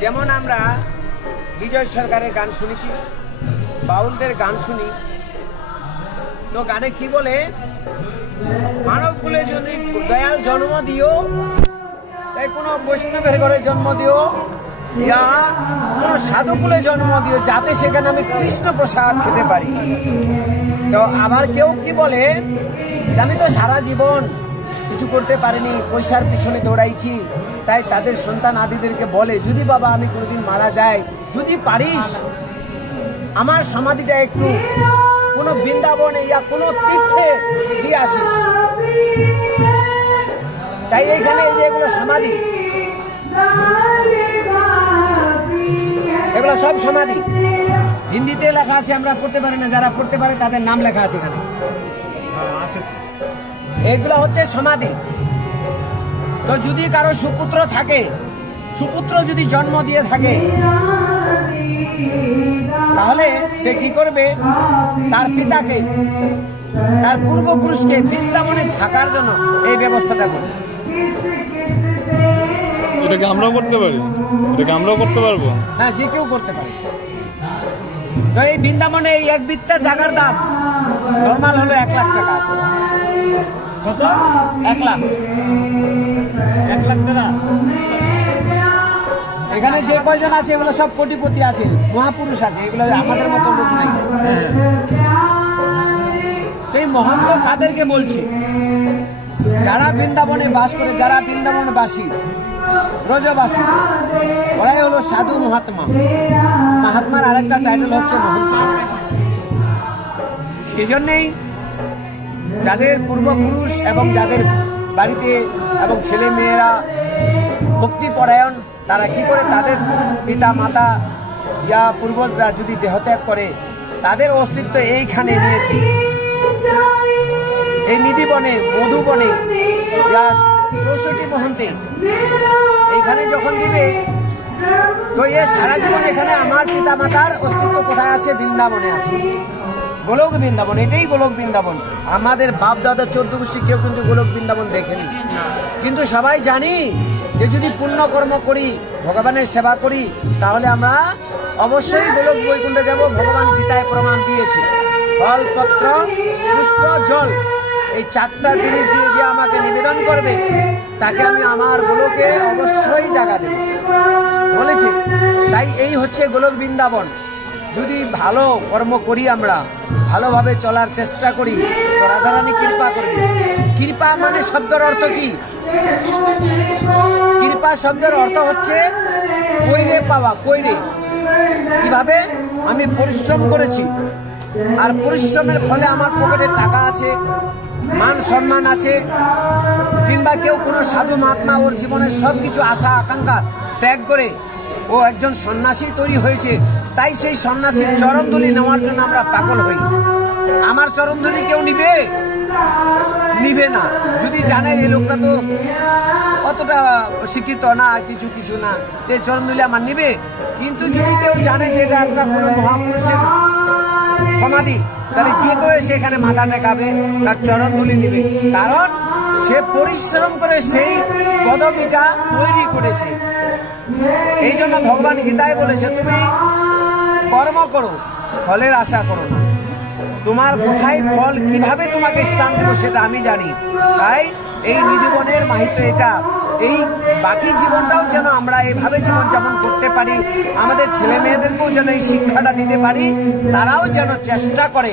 যেমন আমরা বিজয় সরকারের গান শুনেছি, বাউলদের গান শুনি, তো গানে কি বলে, মানব কুলে যদি দয়াল জন্ম দিও, তাই কোনো বৈষ্ণবের ঘরে জন্ম দিও, ইয়া কোনো সাধু কুলে জন্ম দিও, যাতে সেখানে আমি কৃষ্ণ প্রসাদ খেতে পারি। তো আবার কেউ কি বলে, আমি তো সারা জীবন কিছু করতে পারিনি, পয়সার পিছনে দৌড়াইছি, তাই তাদের সন্তান আদিদেরকে বলে, যদি বাবা আমি কোনোদিন মারা যাই, যদি পারিস আমার সমাধিটা একটু কোনো বৃন্দাবনে ইয়া কোনো তীর্থে দিয়ে আসিস। তাই এইখানে এই যে এগুলো সমাধি, এগুলো সব সমাধি হিন্দিতে লেখা আছে, আমরা পড়তে পারি না, যারা পড়তে পারে তাদের নাম লেখা আছে এখানে। এগুলো হচ্ছে সমাধি। তো যদি কারো সুপুত্র থাকে, সুপুত্র যদি জন্ম দিয়ে থাকে, তাহলে সে কি করবে, তার পিতাকে, তার পূর্বপুরুষকে বৃন্দাবনে থাকার জন্য এই ব্যবস্থাটা করবে। এটাকে আমরাও করতে পারি, এটাকে আমরাও করতে পারবো। হ্যাঁ, যে কেউ করতে পারে। তো এই বৃন্দাবনে এই এক বিত্তা জায়গার দাম নর্মাল হলো 1 লাখ টাকা আছে। কত? 1 লাখ। 1 লাখ টাকা। এখানে যে কয়জন আছে এগুলো সব কোটিপতি আছে, মহাপুরুষ আছে, এগুলো আমাদের মতো লোক নাই। তো এই মহন্ত কাদেরকে বলছি, যারা বৃন্দাবনে বাস করে, যারা বৃন্দাবনবাসী, ব্রজবাসী, ওরাই হলো সাধু মহাত্মা। মহাত্মার আরেকটা টাইটেল হচ্ছে মহন্ত। সেই জন্যেই যাদের পূর্বপুরুষ এবং যাদের বাড়িতে এবং ছেলে মেয়েরা মুক্তিপরায়ণ, তারা কি করে, তাদের পিতা মাতা ইয়া পূর্বজরা যদি দেহত্যাগ করে, তাদের অস্তিত্ব এইখানে নিয়েছে, এই নিধিবনে, মধুবনে, 64 মহন্তে এইখানে যখন দিবে, তো এ সারা জীবন এখানে আমার পিতা মাতার অস্তিত্ব কোথায় আছে, বৃন্দাবনে আছে, গোলক বৃন্দাবন। এটাই গোলক বৃন্দাবন। আমাদের বাপ দাদা 14 গোষ্ঠী কেউ কিন্তু গোলক বৃন্দাবন দেখেনি, কিন্তু সবাই জানি যে যদি পুণ্য কর্ম করি, ভগবানের সেবা করি, তাহলে আমরা অবশ্যই গোলক বৈকুণ্ঠে যাব। ভগবান গীতায় প্রমাণ দিয়েছে, ফল, পত্র, পুষ্প, জল, এই 4টা জিনিস দিয়ে যে আমাকে নিবেদন করবে, তাকে আমি আমার গোলকে অবশ্যই জায়গা দেব বলেছে। তাই এই হচ্ছে গোলক বৃন্দাবন। যদি ভালো কর্ম করি, আমরা ভালোভাবে চলার চেষ্টা করি, তো রাধারানী কৃপা করবে। কৃপা মানে শব্দের অর্থ কি? কৃপা শব্দের অর্থ হচ্ছে কইরে পাওয়া। কইরে কিভাবে? আমি পরিশ্রম করেছি, আর পরিশ্রমের ফলে আমার পকেটে টাকা আছে, মান সম্মান আছে, কিংবা কেউ কোনো সাধু মহাত্মা ওর জীবনের সবকিছু আশা আকাঙ্ক্ষা ত্যাগ করে ও একজন সন্ন্যাসী তৈরি হয়েছে, তাই সেই সন্ন্যাসীর চরণধুলি নেওয়ার জন্য আমরা পাগল হই। আমার চরণধুলি কেউ নিবে না, যদি জানে এই লোকটা তো অতটা শিক্ষিত না, কিছু না, এই চরণধুলি আমার নিবে। কিন্তু যদি কেউ জানে যে এটা একটা কোনো মহাপুরুষের সমাধি, তাহলে যে কেউ সেখানে মাথা টেকাবে, তার চরণধুলি নিবে, কারণ সে পরিশ্রম করে সেই পদবিটা তৈরি করেছে। এই জন্য ভগবান গীতায় বলেছে, তুমি কর্ম করো, ফলের আশা করো না। তোমার কোথায় ফল, কিভাবে তোমাকে স্থান দেবো সেটা আমি জানি। তাই এই নিধিবনের মাহিত্য এটা। এই বাকি জীবনটাও যেন আমরা এইভাবে জীবনযাপন করতে পারি, আমাদের ছেলে মেয়েদেরকেও যেন এই শিক্ষাটা দিতে পারি, তারাও যেন চেষ্টা করে,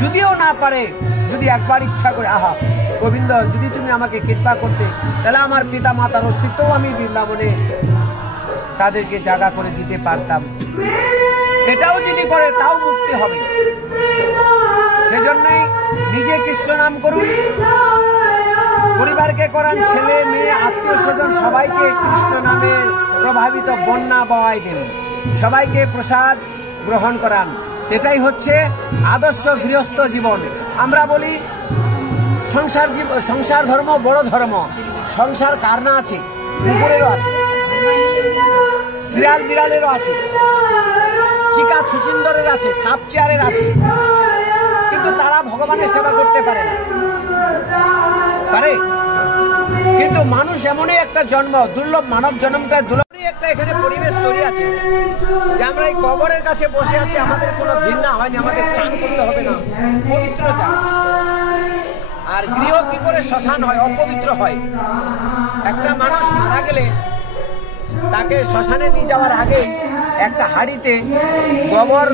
যদিও না পারে, যদি একবার ইচ্ছা করে, আহা গোবিন্দ যদি তুমি আমাকে কৃপা করতে, তাহলে আমার পিতা মাতার অস্তিত্বও আমি বৃন্দাবনে তাদেরকে জায়গা করে দিতে পারতাম। এটাও যদি করে তাও মুক্তি হবে। সেজন্যই নিজে কৃষ্ণ নাম করুন, পরিবারকে করান, ছেলে মেয়ে আত্মীয় স্বজন সবাইকে কৃষ্ণ নামের প্রভাবিত বন্যা বওয়াই দিন, সবাইকে প্রসাদ গ্রহণ করান। সেটাই হচ্ছে আদর্শ গৃহস্থ জীবন। আমরা বলি সংসার ধর্ম বড় ধর্ম। সংসার কার না আছে? কুকুরেরও আছে, শিয়াল বিড়ালেরও আছে, চিকা ছুচিন্দরের আছে, সাপ চেয়ারের আছে, কিন্তু তারা ভগবানের সেবা করতে পারে না। পারে? কিন্তু মানুষ এমনই একটা জন্ম, দুর্লভ মানব জন্মটা দুর্লভ একটা এখানে পরিবেশ পরিবেশ তৈরি আছে যে আমরা এই কবরের কাছে বসে আছি, আমাদের কোনো ঘৃণা হয়নি, আমাদের চান করতে হবে না, পবিত্র জায়গা। আর গৃহ কি করে শ্মশান হয়, অপবিত্র হয়। একটা মানুষ মারা গেলে তাকে শ্মশানে নিয়ে যাওয়ার আগেই একটা হাঁড়িতে গোবর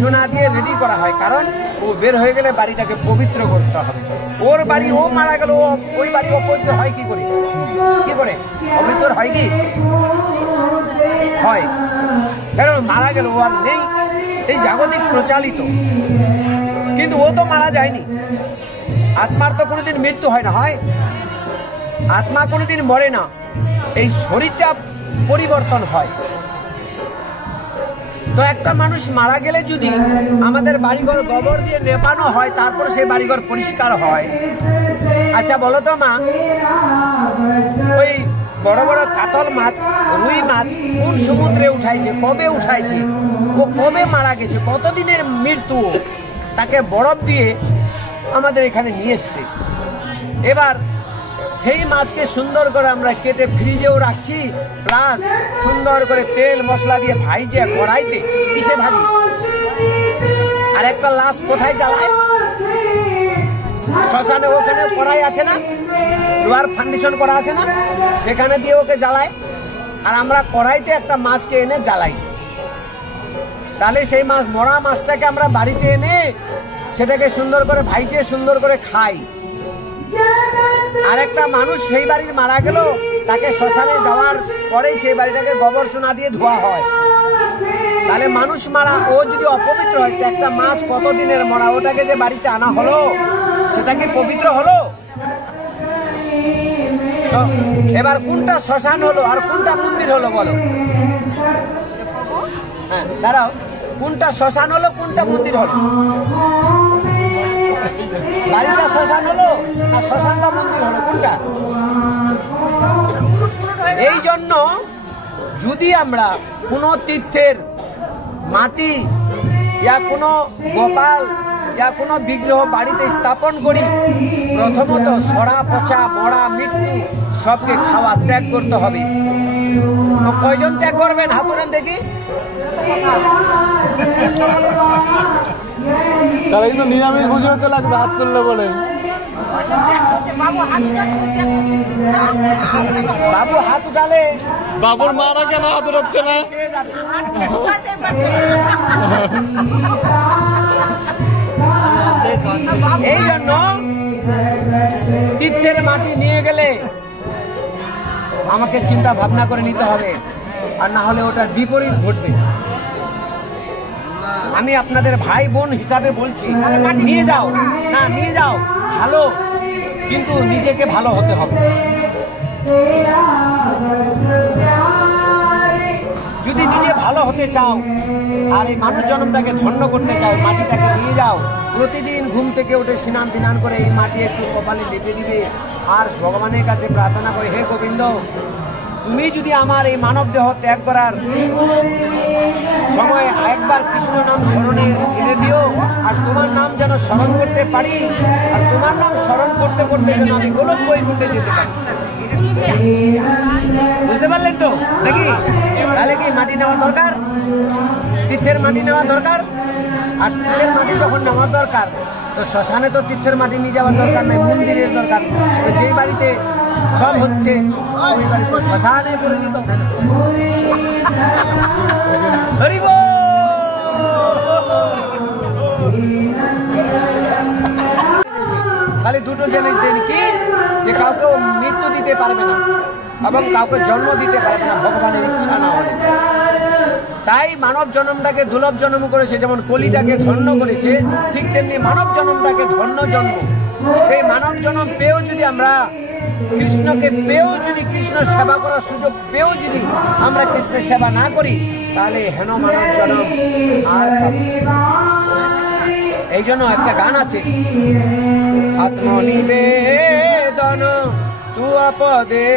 চুনা দিয়ে রেডি করা হয়, কারণ ও বের হয়ে গেলে বাড়িটাকে পবিত্র করতে হবে। ওর বাড়ি, ও মারা গেল, ওই বাড়ি অপবিত্র হয় কি করে? কি করে অপবিত্র হয়? কি হয়? কারণ মারা গেল, ও আর নেই, এই জাগতিক প্রচালিত। কিন্তু ও তো মারা যায়নি। আত্মার তো কোনোদিন মৃত্যু হয় না, হয়? আত্মা কোনোদিন মরে না, এই শরীরটা পরিবর্তন হয়। তো একটা মানুষ মারা গেলে যদি আমাদের বাড়িঘর গোবর দিয়ে নেপানো হয়, তারপর সেই বাড়িঘর পরিষ্কার হয়। আচ্ছা বলো তো মা, ওই বড় বড় কাতল মাছ, রুই মাছ কোন সমুদ্রে উঠাইছে, কবে উঠাইছে, ও কবে মারা গেছে, কতদিনের মৃত্যু, তাকে বরফ দিয়ে আমাদের এখানে নিয়ে এসছে। এবার সেই মাছকে সুন্দর করে আমরা কেটে ফ্রিজেও রাখছি, প্লাস সুন্দর করে তেল মশলা দিয়ে ভাইজে কড়াইতে, কিসে ভাজি? আর একটা লাশ কোথায় জ্বালায়? শ্মশানে, ওখানে কড়াই আছে না, লোহার ফাউন্ডেশন করা আছে না, সেখানে দিয়ে ওকে জ্বালায়। আর আমরা কড়াইতে একটা মাছকে এনে জ্বালাই। তাহলে সেই মাছ, মরা মাছটাকে আমরা বাড়িতে এনে সেটাকে সুন্দর করে ভাইজে সুন্দর করে খাই। আর একটা মানুষ সেই বাড়ির মারা গেল, তাকে শ্মশানে যাওয়ার পরেই সেই বাড়িটাকে গোবর সোনা দিয়ে ধোয়া হয়। তাহলে মানুষ মারা, ও যদি অপবিত্র হয়, তো একটা মাছ কতদিনের মরা, ওটাকে যে বাড়িতে আনা হলো, সেটা কি পবিত্র হলো? তো এবার কোনটা শ্মশান হলো আর কোনটা মন্দির হলো বলো? হ্যাঁ দাঁড়াও, কোনটা শ্মশান হলো, কোনটা মন্দির হলো? বাড়িটা শ্মশান হলো না শ্মশানটা মন্দির হলো, কোনটা? এই জন্য যদি আমরা কোনো তীর্থের মাটি ইয়া কোনো গোপাল ইয়া কোনো বিগ্রহ বাড়িতে স্থাপন করি, প্রথমত সড়া পচা মরা মৃত্যু সবকে খাওয়া ত্যাগ করতে হবে। তো কয়জন ত্যাগ করবেন? হাত উঠান দেখি। তারা কিন্তু নিরামিষ বুঝে হতে লাগবে হাত তুললে বলে। বাবু হাত উঠালে, বাবুর মারা কেন হাত উঠাচ্ছে না? এই জন্য তীর্থের মাটি নিয়ে গেলে আমাকে চিন্তা ভাবনা করে নিতে হবে, আর না হলে ওটার বিপরীত ঘটবে। আমি আপনাদের ভাই বোন হিসাবে বলছি, নিয়ে যাও না, নিয়ে যাও ভালো, কিন্তু নিজেকে ভালো হতে হবে। যদি নিজে ভালো হতে চাও আর এই মানুষ জন্মটাকে ধন্য করতে চাও, মাটিটাকে নিয়ে যাও। প্রতিদিন ঘুম থেকে উঠে স্নান টিনান করে এই মাটি একটু কপালে লেপে দিবে, আর ভগবানের কাছে প্রার্থনা করে, হে গোবিন্দ, তুমি যদি আমার এই মানব দেহ ত্যাগ করার সময় একবার কৃষ্ণ নাম স্মরণে এনে দিও, আর তোমার নাম যেন স্মরণ করতে পারি, আর তোমার নাম স্মরণ করতে করতে যেন আমি গোলক বৈকুণ্ঠে যেতে পারি। বুঝতে পারলেন তো নাকি? তাহলে কি মাটি নেওয়া দরকার? তীর্থের মাটি নেওয়া দরকার। আর তীর্থের মাটি যখন নেওয়ার দরকার, তো শ্মশানে তো তীর্থের মাটি নিয়ে যাওয়ার দরকার নেই, মন্দিরের দরকার। তো যেই বাড়িতে সব হচ্ছে ওই বাড়িতে শ্মশানে পরিণত। হরিব খালি দুটো জিনিস দেন, কি যে কাউকে মৃত্যু দিতে পারবে না এবং কাউকে জন্ম দিতে পারবে না ভগবানের ইচ্ছা না হলে। তাই মানব জন্মটাকে দুর্লভ জন্ম করেছে, যেমন কলিটাকে ধন্য করেছে, ঠিক তেমনি মানব জন্মটাকে ধন্য জন্ম। এই মানব জন্ম পেয়েও যদি আমরা কৃষ্ণকে পেয়েও যদি কৃষ্ণ সেবা করার সুযোগ পেয়েও যদি আমরা কৃষ্ণের সেবা না করি, তাহলে হেন মানব জন্ম আর পাবো। এই জন্য একটা গান আছে, আত্মনিবেদন তু আপদে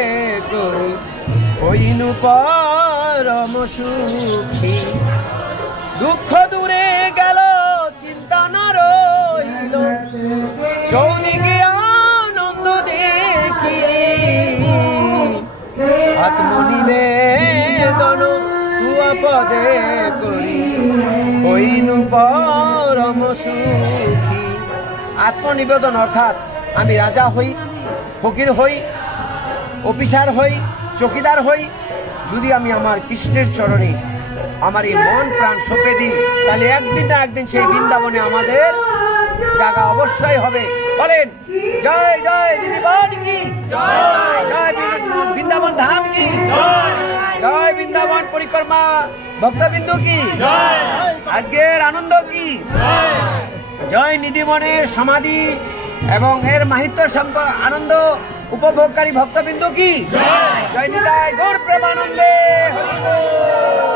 করি হইনু পরম সুখী, দুঃখ দূরে গেল চিন্তা না রইল, চৌদিকে আনন্দ দেখি। আত্মনিবেদন পদে করি হইনু পরম সুখী। আত্মনিবেদন অর্থাৎ আমি রাজা হই, ফকির হই, অফিসার হই, চকিদার হই, যদি আমি আমার কৃষ্ণের চরণে আমার এই মন প্রাণ সঁপে দিই, তাহলে একদিন না একদিন সেই বৃন্দাবনে আমাদের জায়গা অবশ্যই হবে। বলেন জয় জয় বৃন্দাবন কি জয়, জয় বৃন্দাবন ধাম কি জয়, জয় বৃন্দাবন পরিক্রমা ভক্তবিন্দু কি জয়, আজকের আনন্দ কি জয়, জয় নিধিবনের সমাধি এবং এর মাহিত্য আনন্দ উপভোগকারী ভক্তবিন্দু কি জয়, জয় নিতাই গৌর প্রেমানন্দে হরি বল।